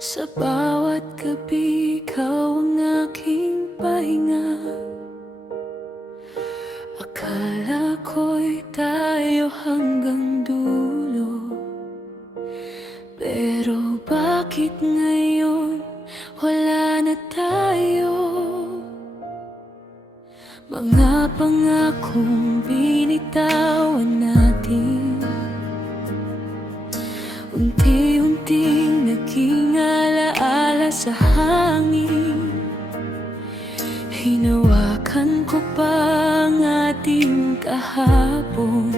Sa bawat gabi, ikaw ang aking pahinga. Akala ko'y tayo hanggang dulo, pero bakit ngayon wala na tayo? Mga pangakong binitawan natin, unti-unting naging alaala sa hangin. Hinawakan ko pa ang ating kahapon,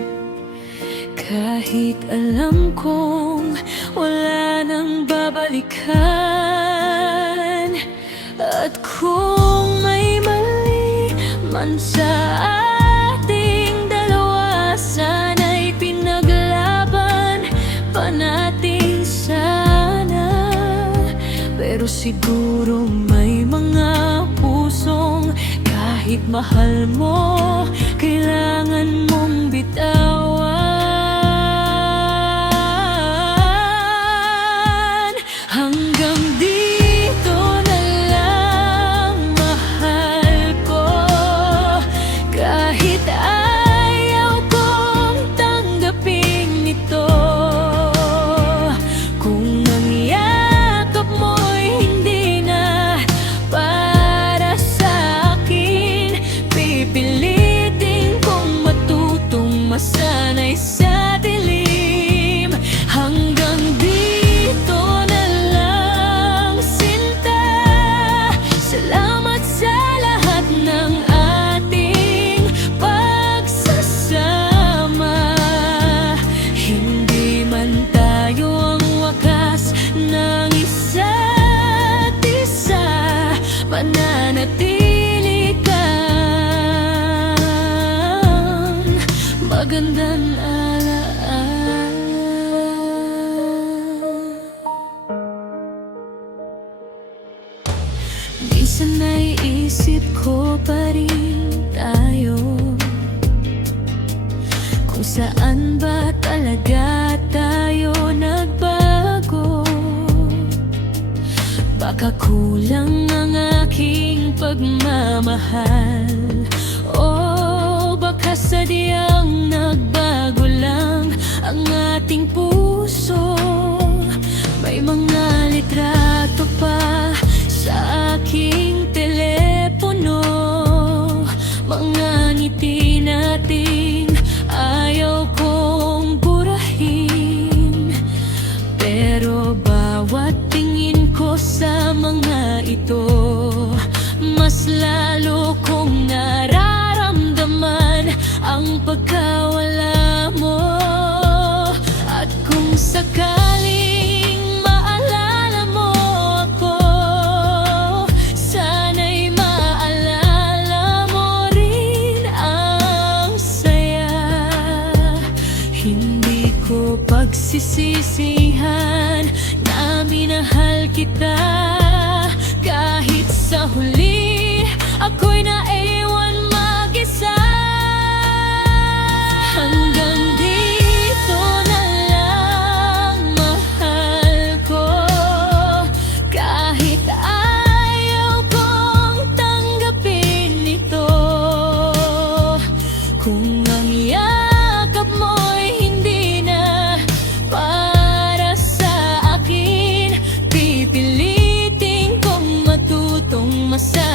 kahit alam kong wala nang babalikan. At kung may mali man sa ating dalawa, sana'y pinaglaban pa natin sana. Pero siguro may mga pusong kahit mahal mo, kailangan mong bitawan. Hanggang dito na lang, mahal ko. Kahit ayaw kong tanggapin ito, kung ang yakap mo'y hindi na para sa akin, pipilitin kong matutong masanay sa dilim. Hanggang dito na lang, sinta. Salamat sa lahat ng ating pagsasama. Hindi man tayo ang wakas ng isa't isa, mananatili kang magandang alaala. Minsan naiisip ko pa rin tayo, kung saan ba talaga tayo nagbago. Baka kulang ang aking pagmamahal, o baka sadyang nagbago lang ang ating puso. May mga litrato pa sa aking telepono, mga ngiti natin ayaw kong burahin. Pero bawat tingin ko sa mga ito, mas lalo kong nararamdaman ang pagkawala mo. At kung sakaling maalala mo ako, sana'y maalala mo rin ang saya. Hindi ko pagsisisihan na minahal kita, kahit sa huli ako'y naiwan mag-isa. Hanggang dito na lang, mahal ko. Kahit ayaw kong tanggapin ito, kung ang yakap mo'y hindi na para sa akin, pipilitin kong matutong masanay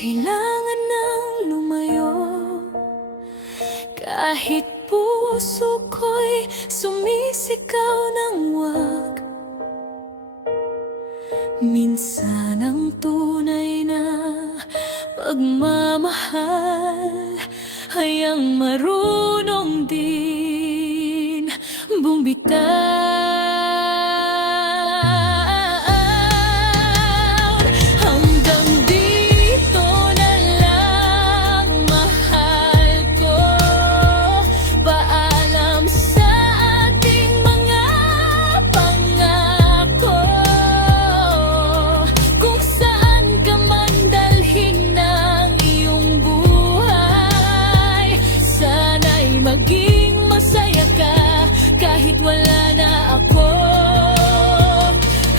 kailangan nang lumayo. Kahit puso ko'y sumisigaw ng wag. Minsan ang tunay na pagmamahal ay ang marunong din bumitaw. Hanggang dito na lang, mahal ko. Paalam sa ating mga pangako. Kung saan ka man dalhin ng iyong buhay, sana'y maging masaya ka kahit wala na ako.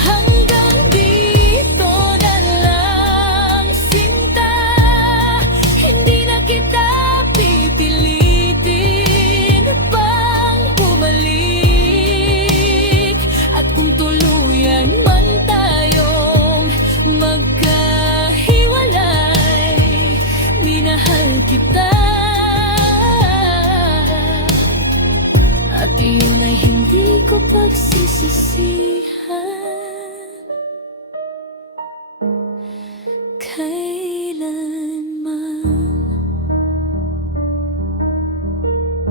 Hanggang dito na lang, sinta. Hindi na kita pipilitin pang bumalik. At kung tuluyan man tayong magkahiwalay, minahal kita. At iyon ay hindi ko pagsisisi.